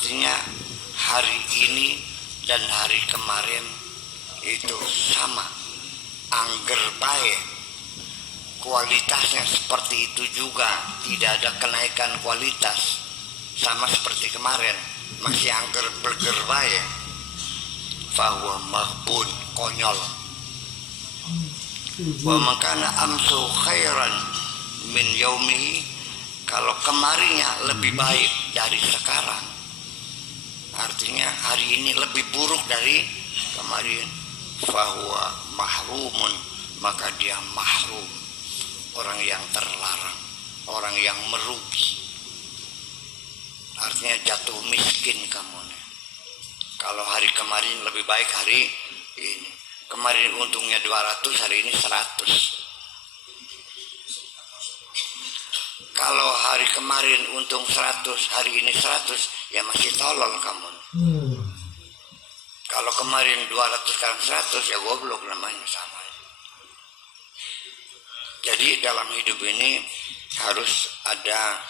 Artinya hari ini dan hari kemarin itu sama, angger baik, kualitasnya seperti itu juga, tidak ada kenaikan kualitas, sama seperti kemarin, masih angger burger baik. Fahuwa maghbun, konyol. Wa makana amsu khairan min yaumihi, kalau kemarinnya lebih baik dari sekarang, artinya hari ini lebih buruk dari kemarin. Fahuwa mahrumun, maka dia mahrum, orang yang terlarang, orang yang merugi, artinya jatuh miskin kamu nih. Kalau hari kemarin lebih baik hari ini, kemarin untungnya 200, hari ini 100. Kalau hari kemarin untung 100, hari ini 100, ya masih tolol kamu. Kalau kemarin 200 sekarang 100, ya goblok namanya, sama. Jadi dalam hidup ini harus ada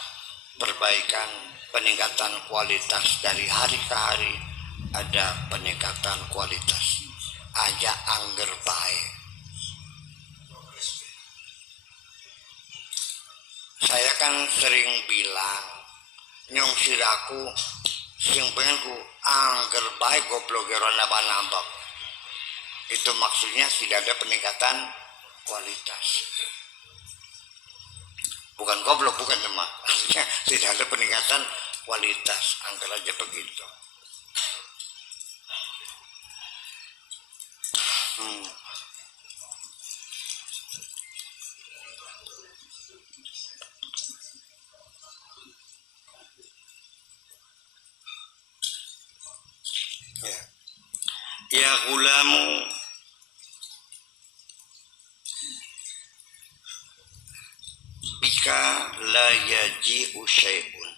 perbaikan, peningkatan kualitas dari hari ke hari, ada peningkatan kualitas. Aja angger baik. Saya kan sering bilang, nyong siraku sing pengenku angger baik goblok gerona nambah. Itu maksudnya tidak ada peningkatan kualitas. Bukan goblok, bukan cuma maksudnya tidak ada peningkatan kualitas, angger aja begitu. Ya gulamu, bika la yaji'u syai'un.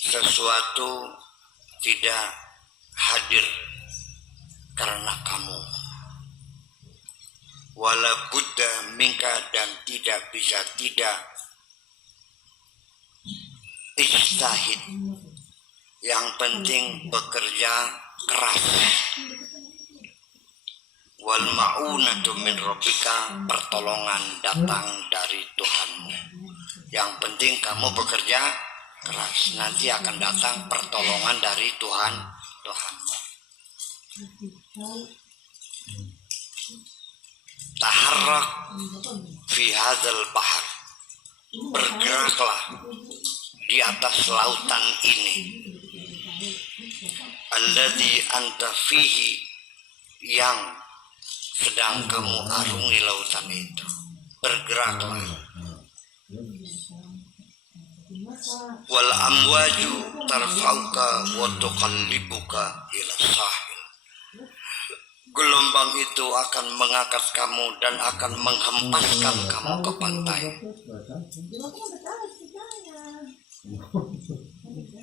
Sesuatu tidak hadir karena kamu. Wala budda minka, dan tidak bisa tidak ijtihad. Yang penting bekerja keras. Wal ma'unatu min rabbika, pertolongan datang dari Tuhanmu. Yang penting kamu bekerja keras, nanti akan datang pertolongan dari Tuhanmu. Taharrak fi hadzal bahr, bergeraklah di atas lautan ini. Alladzi anta fihi, yang sedang kamu arungi lautan itu. Bergeraklah. Wal amwaju tarfauka wa tuqallibuka ila sahil. Gelombang itu akan mengangkat kamu dan akan menghempaskan kamu ke pantai.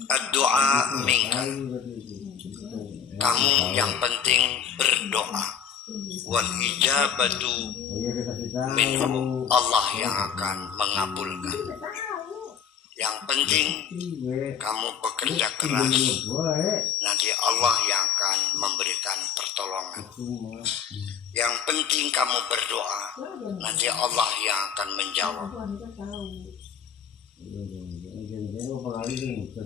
Ad-du'a minka, kamu yang penting berdoa. Wal ijabatu minhu, Allah yang akan mengabulkan. Yang penting kamu bekerja keras, nanti Allah yang akan memberikan pertolongan. Yang penting kamu berdoa, nanti Allah yang akan menjawab.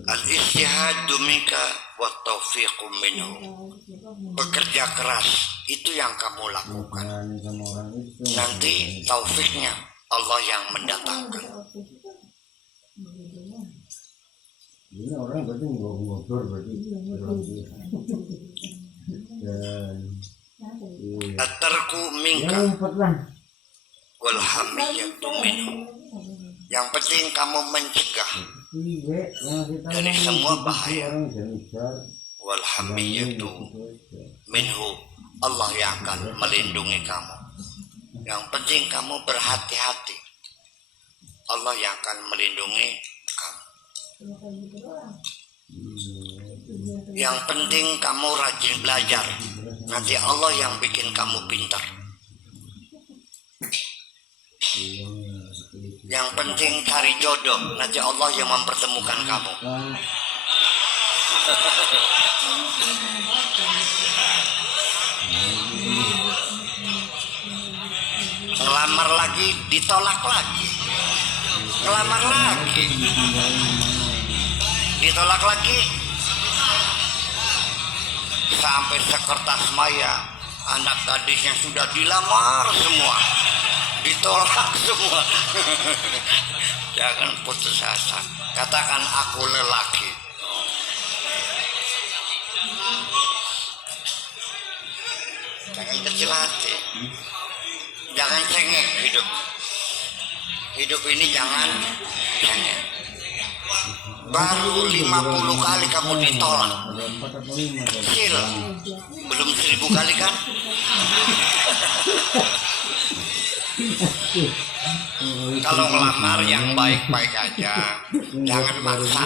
Al-ijtihadu minka wa taufiqu minhu, bekerja keras itu yang kamu lakukan, nanti taufiknya Allah yang mendatangkan. Ini orang berarti ngobrol berarti. At-tarku minka wal hamiyatu minhu, yang penting kamu mencegah dari semua bahaya. Wal hamiyatu minhu, Allah yang akan melindungi kamu. Yang penting kamu berhati-hati, Allah yang akan melindungi kamu. Yang penting kamu rajin belajar, nanti Allah yang bikin kamu pintar. Yang penting cari jodoh, nanti Allah yang mempertemukan kamu. Ngelamar lagi, ditolak lagi. Ngelamar lagi, ditolak lagi. Sampai sekertas maya, anak gadis yang sudah dilamar semua ditolak semua. Jangan putus asa, katakan aku lelaki. Jangan kecil hati, jangan cengeng hidup. Hidup ini jangan cengeng. Baru 50 kali kamu ditolak, kecil, belum 1000 kali kan? Kalau ngelamar yang baik-baik aja, jangan maksa.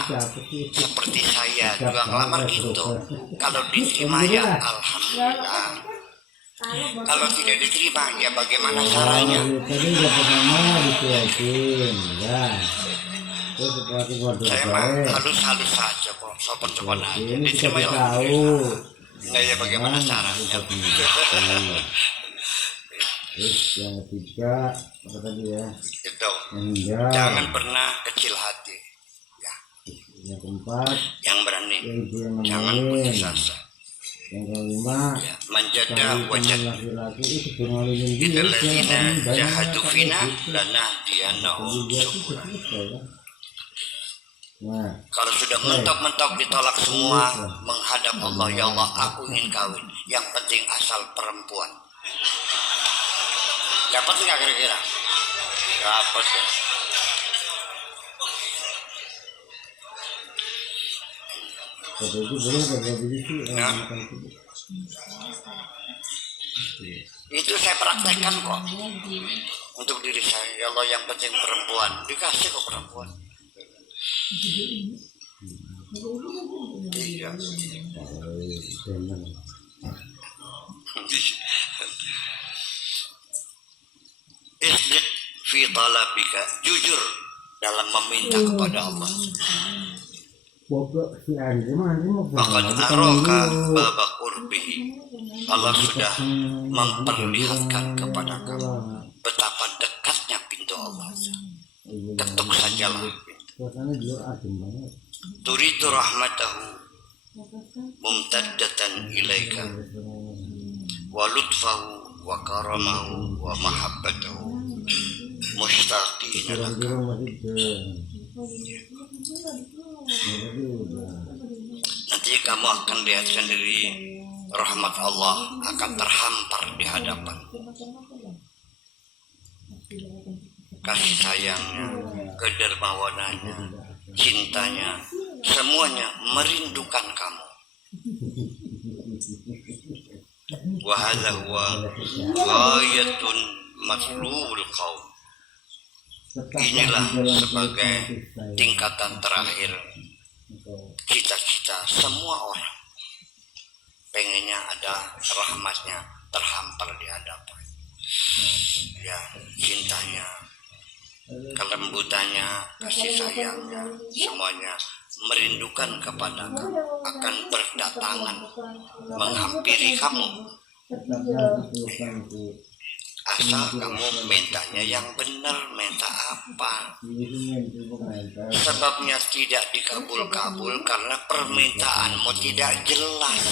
Seperti saya juga ngelamar gitu. Kalau diterima ya alhamdulillah. Kalau tidak diterima ya bagaimana caranya? Saya mah halus-halus saja kok, sopan-sopan aja. Diterima ya alhamdulillah. Nggak ya bagaimana caranya? Terus yang ketiga apa tadi ya? Itu. Jangan pernah kecil hati. Ya. Yang keempat, yang berani. yang jangan putus asa. Yang kelima, ya, menjaga wajah. Laki-laki itu pengalimin kita ladzina jahadu fina lanahdiyannahum subula. Nah, kalau sudah mentok-mentok ditolak semua, menghadap Allah, ya Allah, aku ingin kawin. Yang penting asal perempuan. Dapat nggak kira-kira? Dapat ya. Nah, itu saya praktekkan kok untuk diri saya. Ya Allah, yang penting perempuan. Dikasih kok perempuan. Iya. Isdiq fi talabika, jujur dalam meminta kepada Allah. Maka araka babak urbihi, Allah sudah memperlihatkan kepada kamu betapa dekatnya pintu Allah. Ketuk sajalah. Turidu rahmatahu mumtaddatan ilaika wa lutfahu wa karamahu wa mahabbatahu mustaqina laka. Nanti kamu akan lihat sendiri rahmat Allah akan terhampar di hadapan. Kasih sayangnya, kedermawanannya, cintanya, semuanya merindukan kamu. Wa hadza huwa ghayatun matlubul qaum. Inilah sebagai tingkatan terakhir cita-cita semua orang. Pengennya ada rahmatnya terhampar di hadapan. Ya, cintanya, kelembutannya, kasih sayangnya, semuanya merindukan kepada kamu, akan berdatangan menghampiri kamu. Asal kamu mintanya yang benar, minta apa? Sebabnya tidak dikabul-kabul karena permintaanmu tidak jelas.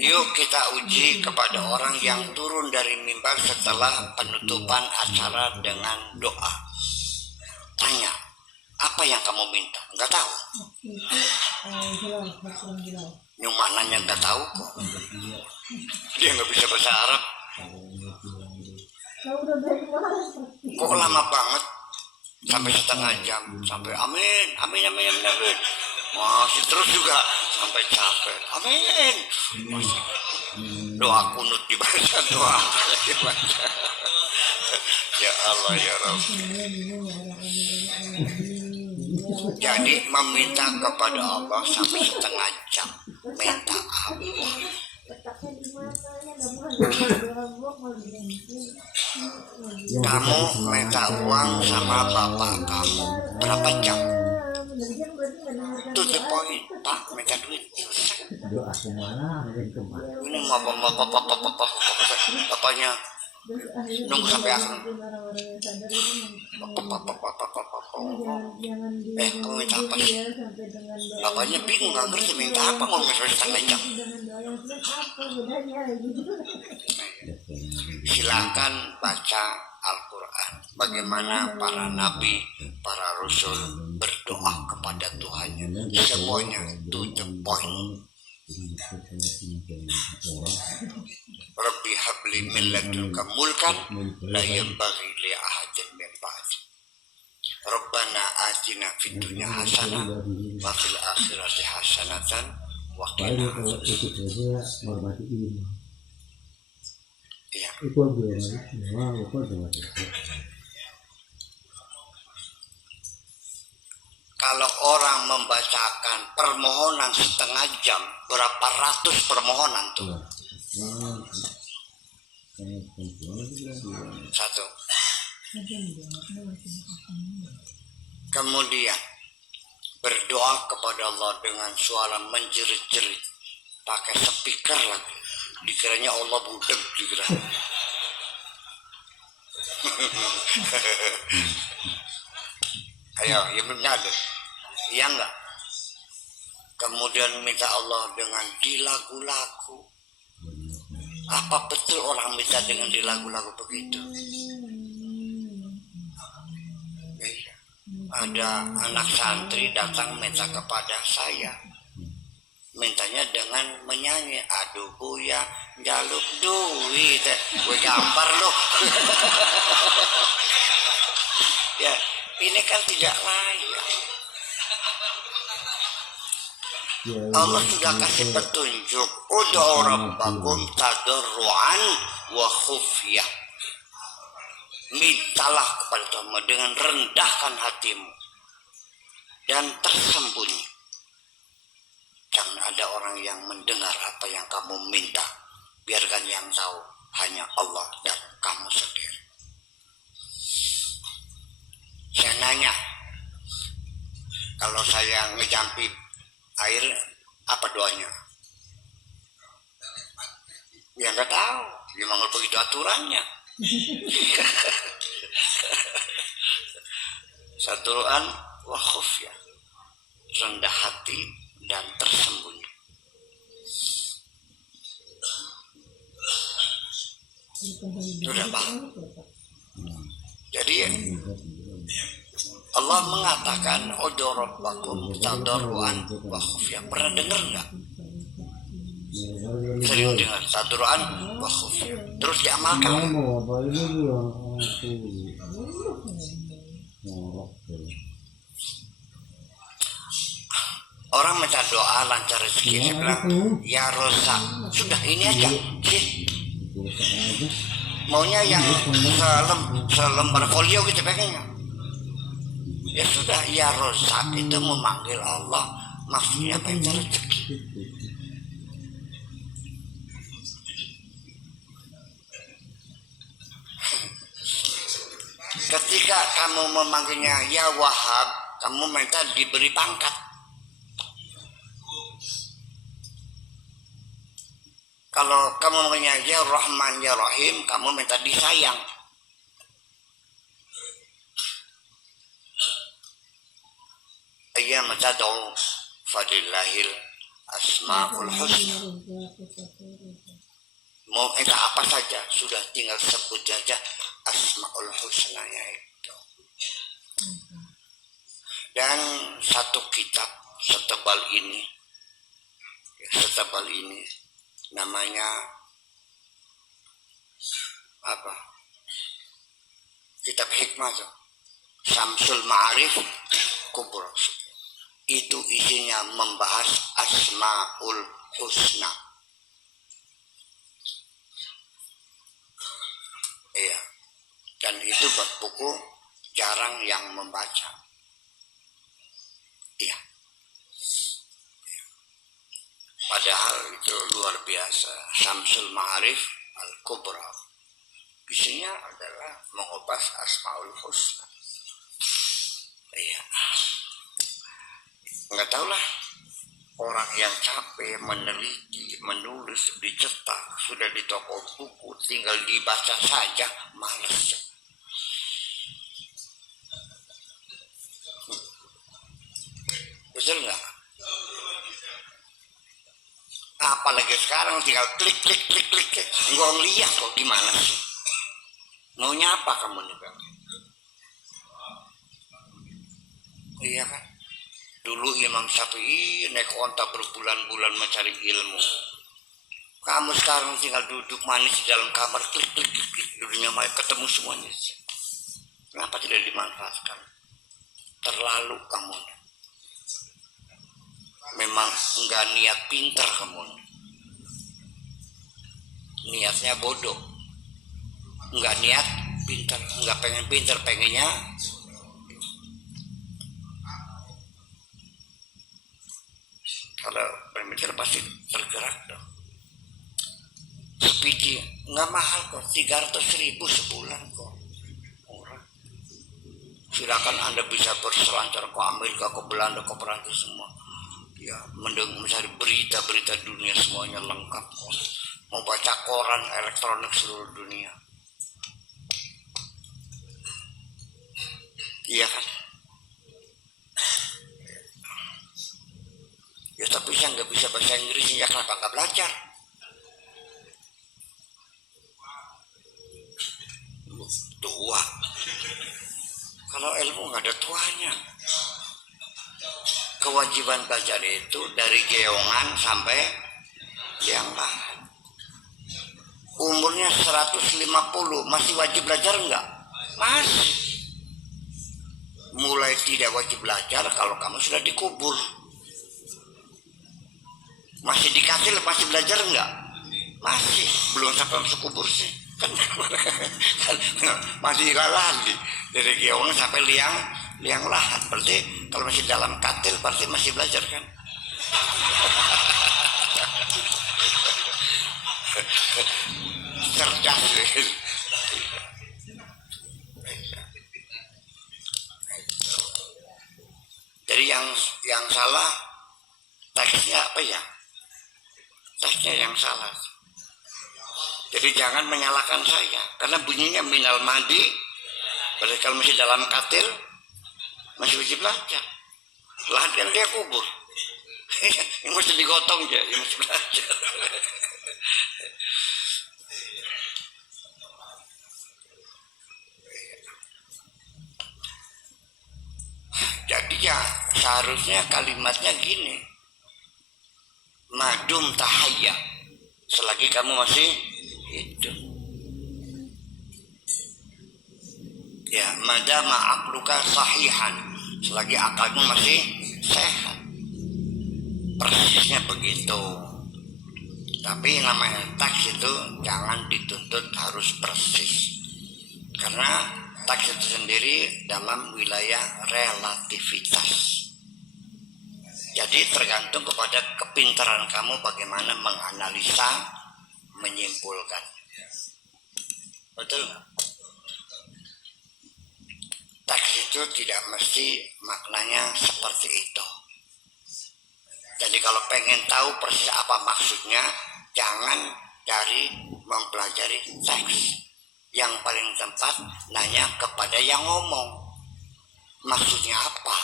Yuk kita uji kepada orang yang turun dari mimbar setelah penutupan acara dengan doa. Tanya, apa yang kamu minta? Enggak tahu. Yang maknanya enggak tahu kok. Dia enggak bisa bahasa Arab. Kok lama banget? Sampai setengah jam. Sampai amin, amin, amin, amin, amin. Masih terus juga sampai capek. Amin. Masih. Doa kunut dibaca, doa dibaca. Ya Allah ya Rabbi. Jadi meminta kepada Allah sampai setengah jam. Minta apa? Kamu minta uang sama bapak kamu berapa jam? To the point, Pak, minta duit. Doa kemana? Ini mau bapaknya nunggu sampai akhir. Kamu minta apa sih? Bapaknya bingung, nggak ngerti minta apa, mau minta setengah jam. Silakan baca Al-Quran. Bagaimana para nabi, para rasul berdoa kepada Tuhannya. Semuanya to the point. Rabbi habli min ladunka mulkan la yanbaghi li ahadin min ba'di. Rabbana atina fid dunya hasanah wa fil akhirati hasanatan wa qina adzabannar. Iya. Kalau orang membacakan permohonan setengah jam, berapa ratus permohonan tuh? Satu. Kemudian berdoa kepada Allah dengan suara menjerit-jerit, pakai speaker lagi. Dikiranya Allah budek dikira. Ayo, ya benar deh. Iya enggak? Kemudian minta Allah dengan dilagu-lagu. Apa betul orang minta dengan dilagu-lagu begitu? Ya, ada anak santri datang minta kepada saya. Mintanya dengan menyanyi, aduh buya jaluk duit, gue gambar loh. Ya, ini kan tidak layak. Allah sudah kasih petunjuk, ud'u rabbakum tadarruan wa khufyah. Mintalah kepada Tuhan dengan rendahkan hatimu dan tersembunyi. Jangan ada orang yang mendengar apa yang kamu minta. Biarkan yang tahu hanya Allah dan kamu sendiri. Saya nanya, kalau saya ngejampi air, apa doanya? Ya nggak tahu, memang begitu aturannya. Satuan wa khufyah, rendah hati dan tersembunyi. Sudah paham? Jadi Allah mengatakan ud'u rabbakum tadarruan wa khufyah. Pernah dengar enggak? Sering dengar tadarruan wa khufyah. Terus diamalkan. Orang minta doa lancar rezeki, saya bilang ya Rozak, sudah ini aja sih. Maunya yang selembar folio gitu pengennya. Ya sudah, ya Rozak itu memanggil Allah, maksudnya minta rezeki. Ketika kamu memanggilnya ya Wahab, kamu minta diberi pangkat. Kalau kamu memanggilnya ya Rahman ya Rahim, kamu minta disayang. Ayyama tad'u fadillahil asma'ul husna. Mau minta apa saja, sudah tinggal sebut saja asma'ul husnanya itu. Dan satu kitab setebal ini, namanya apa? Kitab hikmah tuh, Syamsul Ma'arif Kubra. Itu isinya membahas asma'ul husna. Iya. Dan itu buku jarang yang membaca. Iya. Padahal itu luar biasa. Syamsul Ma'arif Al-Kubra. Isinya adalah mengupas Asmaul Husna. Iya. Nggak tahulah. Orang yang capek meneliti, menulis, dicetak, sudah di toko buku, tinggal dibaca saja, malas. Betul nggak? Apalagi sekarang tinggal klik. Nggak lihat kok gimana sih? Maunya apa kamu nih Bang? Iya kan? Dulu Imam Syafi'i naik onta berbulan-bulan mencari ilmu. Kamu sekarang tinggal duduk manis di dalam kamar, klik, dunia maya, ketemu semuanya. Kenapa tidak dimanfaatkan? Terlalu kamu. Memang enggak niat pintar kamu. Niatnya bodoh. Enggak niat pintar, enggak pengen pintar, pengennya kalau berpikir pasti tergerak dong. Sepiji nggak mahal kok, 300.000 sebulan kok, murah. Silakan Anda bisa berselancar ke Amerika, ke Belanda, ke Perancis semua. Ya, mencari berita dunia semuanya lengkap kok. Mau baca koran elektronik seluruh dunia. Iya kan? Ya tapi saya nggak bisa bahasa Inggris, ya kenapa nggak belajar? Tua. Kalau ilmu nggak ada tuanya. Kewajiban belajar itu dari geongan sampai yang lain. Umurnya 150, masih wajib belajar nggak? Masih. Mulai tidak wajib belajar kalau kamu sudah dikubur. Masih dikasih masih belajar enggak? Masih, belum sampai masuk kubur sih. Kan masih lahan dari geongan sampai liang lahat. Berarti kalau masih dalam katil berarti masih belajar kan? Cerdas. Jadi yang salah teksnya apa ya? Teksnya yang salah. Jadi jangan menyalahkan saya, karena bunyinya minal madi. Berarti kalau masih dalam katil masih wajib belajar. Lahan kan dia kubur. Yang mesti digotong aja, yang mesti belajar. Jadi ya seharusnya kalimatnya gini. Madum tahayya, selagi kamu masih hidup. Ya, madama aqluka sahihan, selagi akalmu masih sehat. Persisnya begitu. Tapi namanya teks itu jangan dituntut harus persis. Karena teks itu sendiri dalam wilayah relativitas. Jadi tergantung kepada kepintaran kamu bagaimana menganalisa, menyimpulkan. Betul nggak? Teks itu tidak mesti maknanya seperti itu. Jadi kalau pengen tahu persis apa maksudnya, jangan dari mempelajari teks. Yang paling tepat nanya kepada yang ngomong. Maksudnya apa?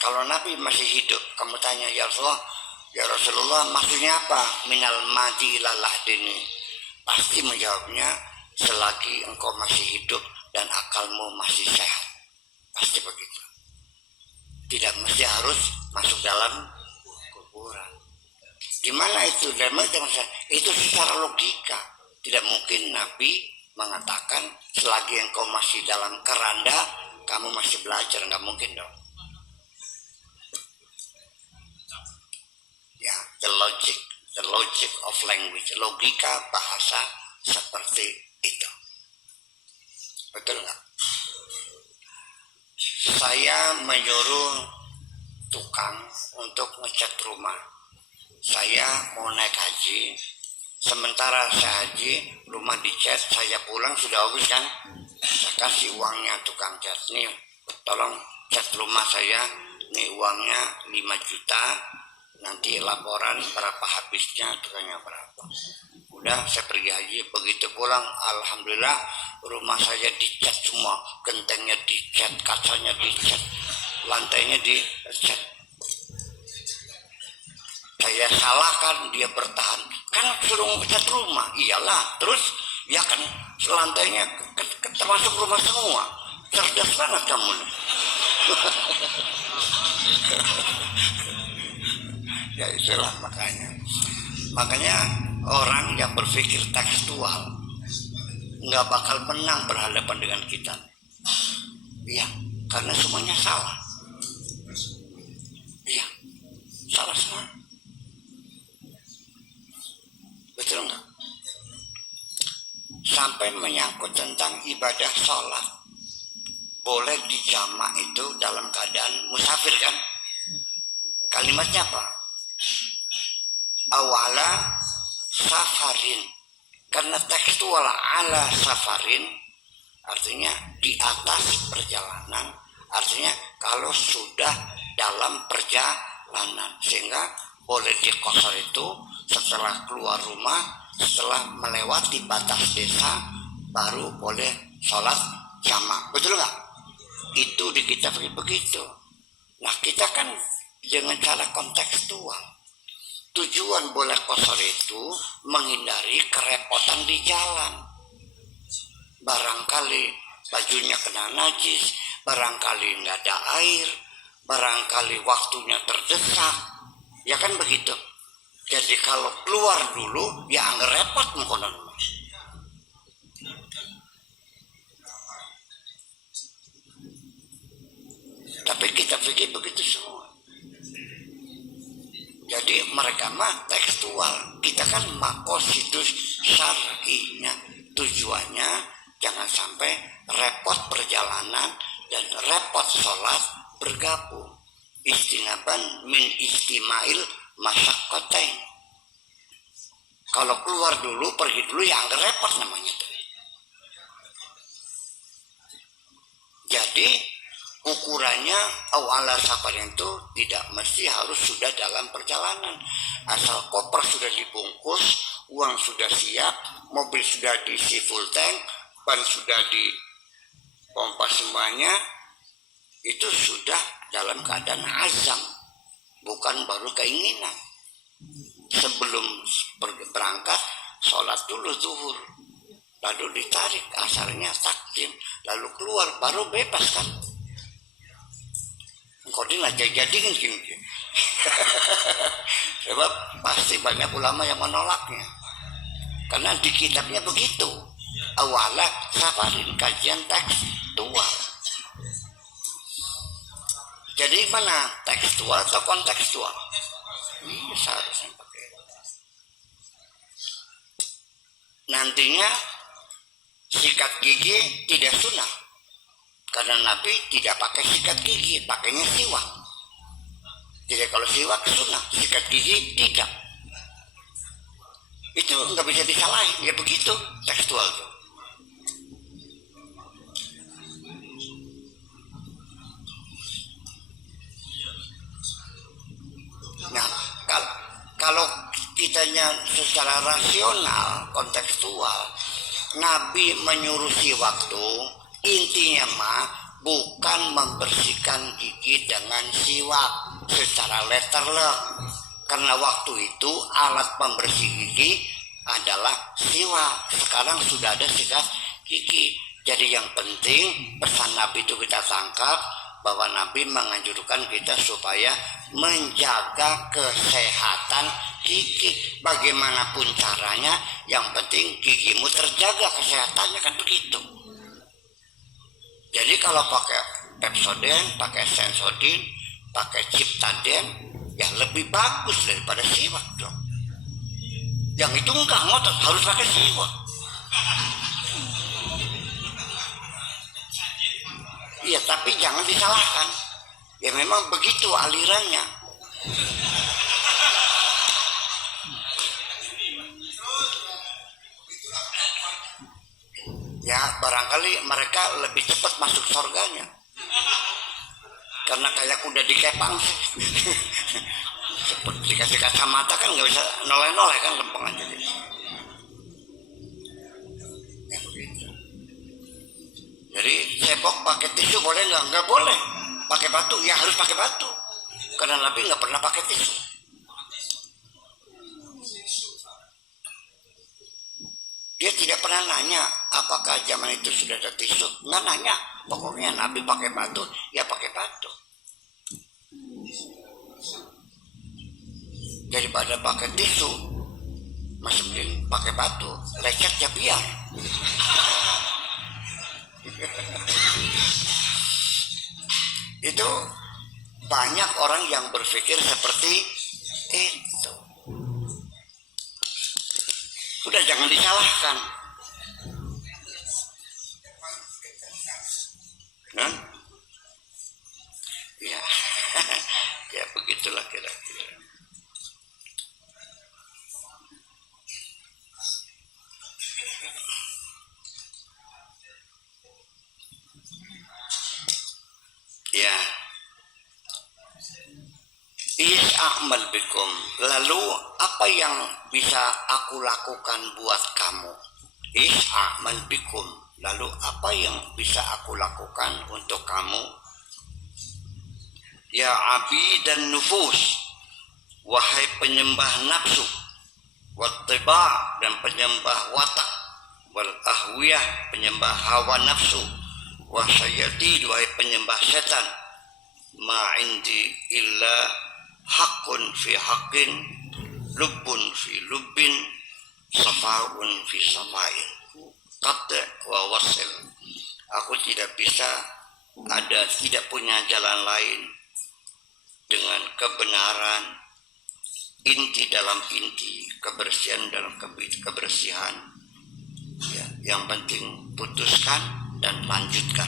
Kalau Nabi masih hidup, kamu tanya ya Rasulullah maksudnya apa? Minal mati ilalah dini. Pasti menjawabnya selagi engkau masih hidup dan akalmu masih sehat. Pasti begitu. Tidak mesti harus masuk dalam kuburan. Gimana itu? Itu secara logika. Tidak mungkin Nabi mengatakan selagi engkau masih dalam keranda, kamu masih belajar. Nggak mungkin dong. Ya, the logic of language, logika bahasa seperti itu. Betul nggak? Saya menyuruh tukang untuk ngecat rumah. Saya mau naik haji, sementara saya haji, rumah dicat, saya pulang sudah habis kan. Saya kasih uangnya tukang cat, nih tolong cat rumah saya, nih uangnya 5 juta, nanti laporan berapa habisnya, tukangnya berapa. Udah saya pergi haji, begitu pulang alhamdulillah rumah saya dicat semua, gentengnya dicat, kacanya dicat, lantainya dicat. Saya salahkan, dia bertahan, kan suruh cat rumah. Iyalah, terus ya kan lantainya termasuk rumah semua. Cerdas banget kamu nih. Ya itulah makanya orang yang berpikir tekstual nggak bakal menang berhadapan dengan kita. Iya, karena semuanya salah. Iya, salah semua. Betul nggak? Sampai menyangkut tentang ibadah sholat, boleh dijamak itu dalam keadaan musafir kan? Kalimatnya apa? Awala safarin. Karena tekstual ala safarin artinya di atas perjalanan, artinya kalau sudah dalam perjalanan, sehingga boleh dikosor itu setelah keluar rumah, setelah melewati batas desa, baru boleh sholat jamak. Betul nggak? Itu di kitab begitu. Nah kita kan dengan cara kontekstual. Tujuan boleh kosor itu menghindari kerepotan di jalan. Barangkali bajunya kena najis, barangkali nggak ada air, barangkali waktunya terdesak, ya kan begitu. Jadi kalau keluar dulu, ya nggak repot mungkin. Tapi kita pikir begitu semua. Jadi mereka mah tekstual, kita kan makosidus syar'inya. Tujuannya jangan sampai repot perjalanan dan repot sholat bergabung. Istinaban min istimail masyaqqatain. Kalau keluar dulu, pergi dulu, ya nggak repot namanya tuh. Jadi ukurannya awal safar itu tidak mesti harus sudah dalam perjalanan. Asal koper sudah dibungkus, uang sudah siap, mobil sudah diisi full tank, ban sudah dipompa semuanya, itu sudah dalam keadaan azam, bukan baru keinginan. Sebelum berangkat, sholat dulu zuhur, lalu ditarik asarnya takdim, lalu keluar baru bebas kan. Kau ini nggak jadiin gini. Sebab pasti banyak ulama yang menolaknya. Karena di kitabnya begitu. Awalnya safarin, kajian tekstual. Jadi mana tekstual atau kontekstual? Ini seharusnya pakai. Nantinya sikat gigi tidak sunnah. Karena Nabi tidak pakai sikat gigi, pakainya siwak. Jadi kalau siwak sunnah, sikat gigi tidak. Itu nggak bisa disalahin, ya begitu tekstual tuh. Nah, kalau kitanya secara rasional, kontekstual, Nabi menyuruh siwak tuh intinya mah bukan membersihkan gigi dengan siwak secara letterlek, karena waktu itu alat pembersih gigi adalah siwak. Sekarang sudah ada sikat gigi. Jadi yang penting pesan Nabi itu kita tangkap, bahwa Nabi menganjurkan kita supaya menjaga kesehatan gigi. Bagaimanapun caranya, yang penting gigimu terjaga kesehatannya, kan begitu. Jadi kalau pakai Pepsodent, pakai Sensodyne, pakai Ciptaden, ya lebih bagus daripada siwak dong. Yang itu enggak ngotot, harus pakai siwak. Iya, tapi jangan disalahkan. Ya memang begitu alirannya. Ya barangkali mereka lebih cepat masuk surganya. Karena kayak kuda dikepang sih. Seperti dikasih kacamata kan nggak bisa noleh-noleh kan, lempeng aja gitu. Ya, begitu. Jadi cebok pakai tisu boleh nggak? Nggak boleh. Pakai batu ya harus pakai batu. Karena Nabi nggak pernah pakai tisu. Dia tidak pernah nanya apakah zaman itu sudah ada tisu. Nggak nanya. Pokoknya Nabi pakai batu, ya pakai batu. Daripada pakai tisu, masih mending pakai batu. Lecet ya biar. Itu banyak orang yang berpikir seperti itu. Sudah jangan disalahkan. Nah, ya, ya begitulah kira-kira. Ya, I'mal bikum. Lalu apa yang bisa aku lakukan buat kamu? I'mal bikum. Lalu apa yang bisa aku lakukan untuk kamu? Ya abi dan nufus, wahai penyembah nafsu, wattiba dan penyembah watak, wal ahwiyah penyembah hawa nafsu, wasyayatid wahai penyembah setan. Ma indi illa haqqun fi haqqin, lubbun fi lubbin, safaun fi samain, qat' wa wasil. Aku tidak tidak punya jalan lain dengan kebenaran, inti dalam inti, kebersihan dalam kebersihan. Ya, yang penting putuskan dan lanjutkan.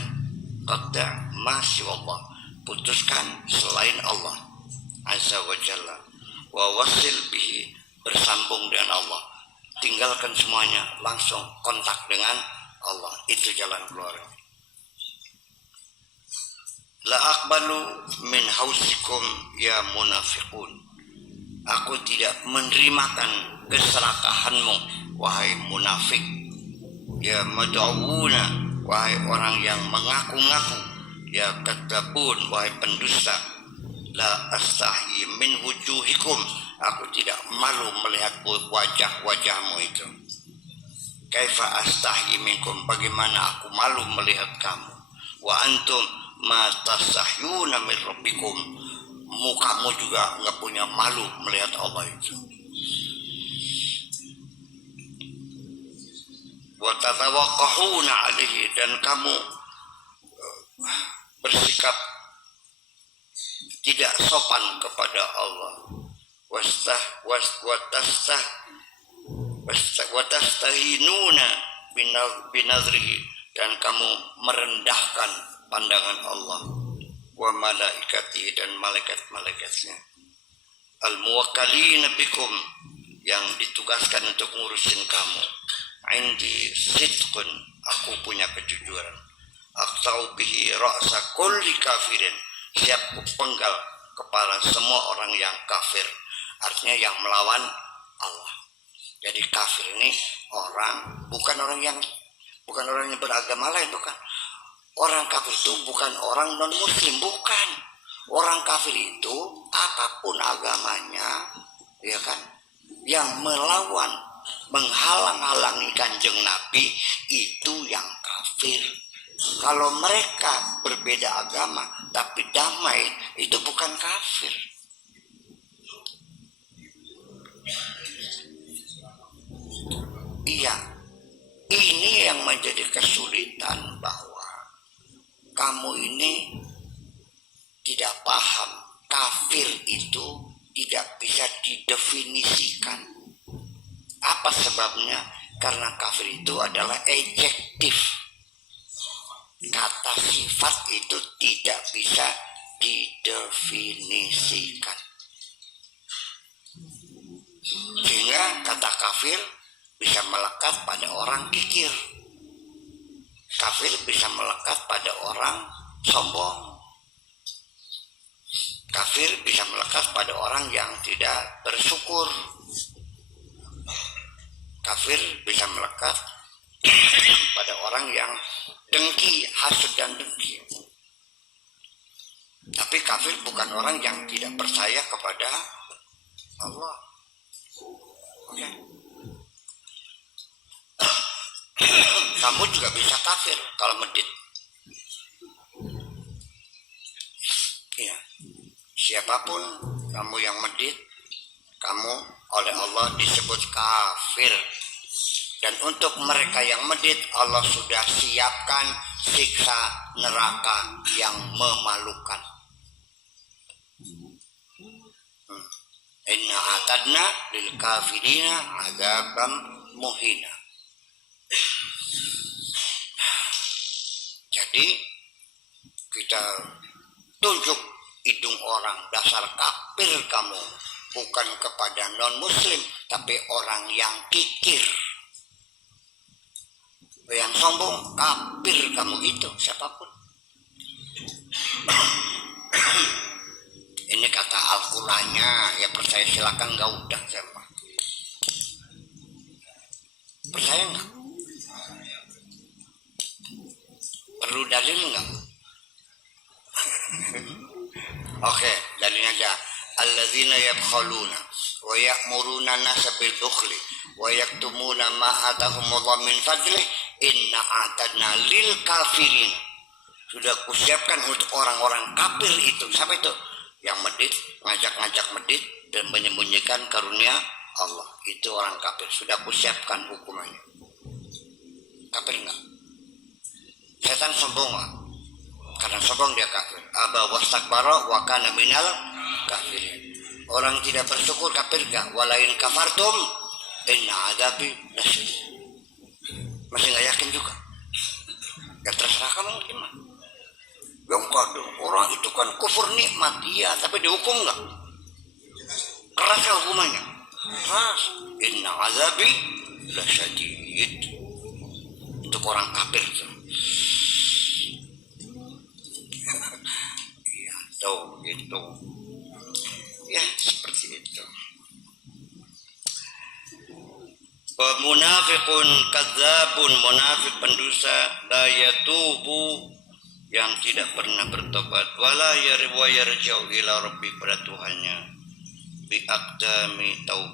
Qat' masya Allah, putuskan selain Allah Azza wa Jalla, wa wasil bihi, bersambung dengan Allah, tinggalkan semuanya, langsung kontak dengan Allah. Itu jalan keluar. La aqbalu min hausikum ya munafiqun. Aku tidak menerimakan keserakahanmu wahai munafik. Ya mad'awuna, wahai orang yang mengaku-ngaku. Ya kadzabun, wahai pendusta. La astahi min wujuhikum. Aku tidak malu melihat wajah-wajahmu itu. Kaifa astahi minkum, bagaimana aku malu melihat kamu. Wa antum ma tastahyuna min rabbikum, mukamu juga nggak punya malu melihat Allah itu. Wa tatawaqqahuna alaihi, dan kamu bersikap tidak sopan kepada Allah. Watastahinuna binazrihi, dan kamu merendahkan pandangan Allah. Wa malaikatihi, dan malaikat-malaikatnya. Al-muwakkalina bikum, yang ditugaskan untuk ngurusin kamu. Indi sidqun, aku punya kejujuran. Aqta'u bihi ra'sa kulli kafirin, siap penggal kepala semua orang yang kafir. Artinya yang melawan Allah. Jadi kafir ini bukan orang yang beragama lain, bukan. Orang kafir itu bukan orang non muslim, bukan. Orang kafir itu apapun agamanya, ya kan, yang melawan, menghalang-halangi kanjeng Nabi, itu yang kafir. Kalau mereka berbeda agama tapi damai, itu bukan kafir. Iya, ini yang menjadi kesulitan, bahwa kamu ini tidak paham. Kafir itu tidak bisa didefinisikan. Apa sebabnya? Karena kafir itu adalah adjektif. Kata sifat itu tidak bisa didefinisikan. Sehingga kata kafir bisa melekat pada orang kikir. Kafir bisa melekat pada orang sombong. Kafir bisa melekat pada orang yang tidak bersyukur. Kafir bisa melekat pada orang yang dengki, hasad dan dengki. Tapi kafir bukan orang yang tidak percaya kepada Allah. Oke. Kamu juga bisa kafir kalau medit. Ya. Siapapun kamu yang medit, kamu oleh Allah disebut kafir. Dan untuk mereka yang medit, Allah sudah siapkan siksa neraka yang memalukan. Inna atadna lil kafirina azabam muhina. Jadi kita tunjuk hidung orang, dasar kafir kamu, bukan kepada non muslim, tapi orang yang kikir, yang sombong, kafir kamu itu siapapun. Ini kata Al-Qurannya, ya percaya silakan, nggak udah siapa. Percaya nggak? Perlu dalil nggak? Oke, dalilnya aja. Alladzina yabkhaluna wa ya'muruna an-nasa bil bukhli wa yaktumuna ma atahumullahu min fadlih inna a'tadna lil kafirin. Sudah kusiapkan untuk orang-orang kafir itu. Siapa itu? Yang medit, ngajak-ngajak medit dan menyembunyikan karunia Allah. Itu orang kafir. Sudah kusiapkan hukumannya. Kafir enggak? Setan sombong enggak? Karena sombong dia kafir. Aba wastakbara wa kana minal kafirin. Orang tidak bersyukur kafir enggak? Walain kafartum inna adzabi lasyadid. Masih enggak yakin juga? Ya terserah kamu gimana. Yang kadang orang itu kan kufur nikmat, iya, tapi dihukum enggak? Keras hukumannya. Keras. Inna azabi lasyadid. Untuk orang kafir itu. Iya, tuh gitu. Ya, seperti itu. Munafiqun kadzabun, munafik pendusta, la yatubu, yang tidak pernah bertobat, wala yarja'u ila rabbi, pada Tuhannya, bi aqdami taubat.